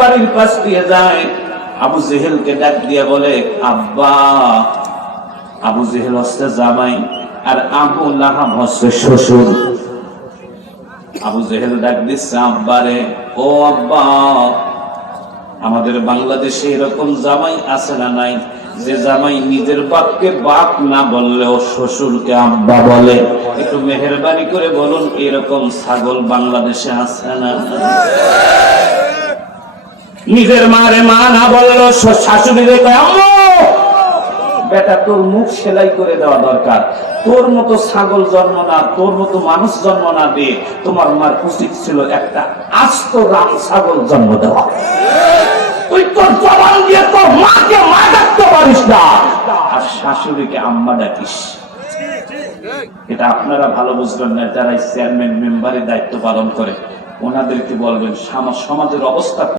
বাড়ির পাশ দিয়ে যায়, আবু জেহেলকে ডাক দিয়ে বলে আব্বা। আবু জেহেল হচ্ছে জামাই আর আবু লাহাব হচ্ছে শ্বশুর। আবু জেহেল ডাক দিচ্ছে আব্বারে, ও আব্বা, আমাদের বাংলাদেশে এরকম জামাই আছে না নাই, যে জামাই নিজের বাপকে বাপ না বললেও শ্বশুরকে আব্বা বলে? একটু মেহেরবানি করে বলুন, এরকম ছাগল বাংলাদেশে আছে না? নিজের মারে মা না বললো শাশুড়িরে কয় আম্মু, বেটা তোর মুখ সেলাই করে দেওয়া দরকার, তোর মতো ছাগল জন্ম না, তোর মতো মানুষ জন্ম না দিয়ে তোমার মার উচিত ছিল একটা আস্ত রাম ছাগল জন্ম দেওয়া। তুই তোর জবান দিয়ে তোর মাকে মা ডাকতে পারিস না, আর শাশুড়িকে আম্মা ডাকিস। এটা আপনারা ভালো বুঝবেন না, যারা চেয়ারম্যান মেম্বারের দায়িত্ব পালন করে ওনাদেরকে বলবেন সমাজের অবস্থা